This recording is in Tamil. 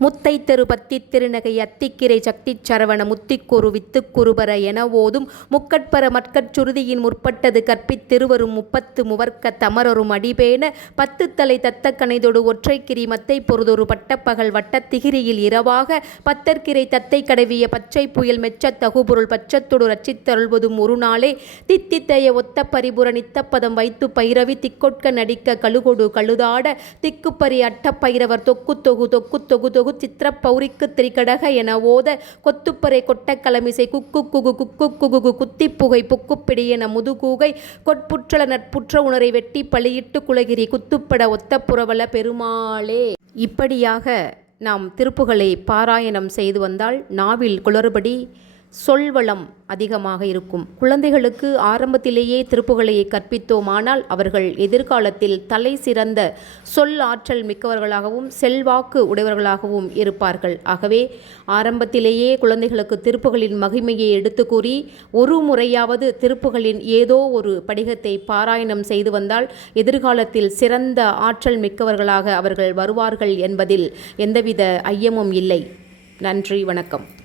முத்தை தெரு பத்தி திருநகை அத்திக்கிரை சக்தி சரவண முத்திக்குரு வித்துக்குருபர என ஓதும் முக்கட்பர மட்கச்சுருதியின் முற்பட்டது கற்பித்திருவரும் முப்பத்து முவர்க்க தமரரும் அடிபேன பத்து தலை தத்த கணைதொடு ஒற்றைக்கிரி மத்தை பொருதொரு பட்டப்பகல் வட்டத்திகிரியில் இரவாக பத்தற்கிரை தத்தை கடவிய பச்சை புயல் மெச்சத் தகுபொருள் பச்சத்தொடு ரச்சித்தருள்வதும் ஒரு நாளே தித்தித்தைய ஒத்த பரிபுர நித்தப்பதம் வைத்து பைரவி திக்கொட்க நடிக்க கழுகொடு கழுதாட திக்குப்பரி அட்டப்பைரவர் தொக்கு தொகு தொக்கு தொகு தொகு சித்திர பௌரிக்கு திரிகடக என ஓத கொத்துப்பறை கொட்டக்கலமிசை குக்கு குகு குக்கு குகு குத்திப்புகை புக்குப்பிடி என முதுகூகை கொட்புற்றல நட்புற்ற உணரை வெட்டி பழியிட்டு குலகிரி குத்துப்பட ஒத்த புறவல பெருமாளே. இப்படியாக நாம் திருப்புகளை பாராயணம் செய்து வந்தால் நாவில் குளறுபடி சொல்வளம் அதிகமாக இருக்கும். குழந்தைகளுக்கு ஆரம்பத்திலேயே திருப்புகளை கற்பித்தோமானால் அவர்கள் எதிர்காலத்தில் தலை சிறந்த சொல் ஆற்றல் மிக்கவர்களாகவும் செல்வாக்கு உடையவர்களாகவும் இருப்பார்கள். ஆகவே ஆரம்பத்திலேயே குழந்தைகளுக்கு திருப்புகளின் மகிமையை எடுத்து கூறி ஒரு முறையாவது திருப்புகளின் ஏதோ ஒரு படிகத்தை பாராயணம் செய்து வந்தால் எதிர்காலத்தில் சிறந்த ஆற்றல் மிக்கவர்களாக அவர்கள் வருவார்கள் என்பதில் எந்தவித ஐயமும் இல்லை. நன்றி வணக்கம்.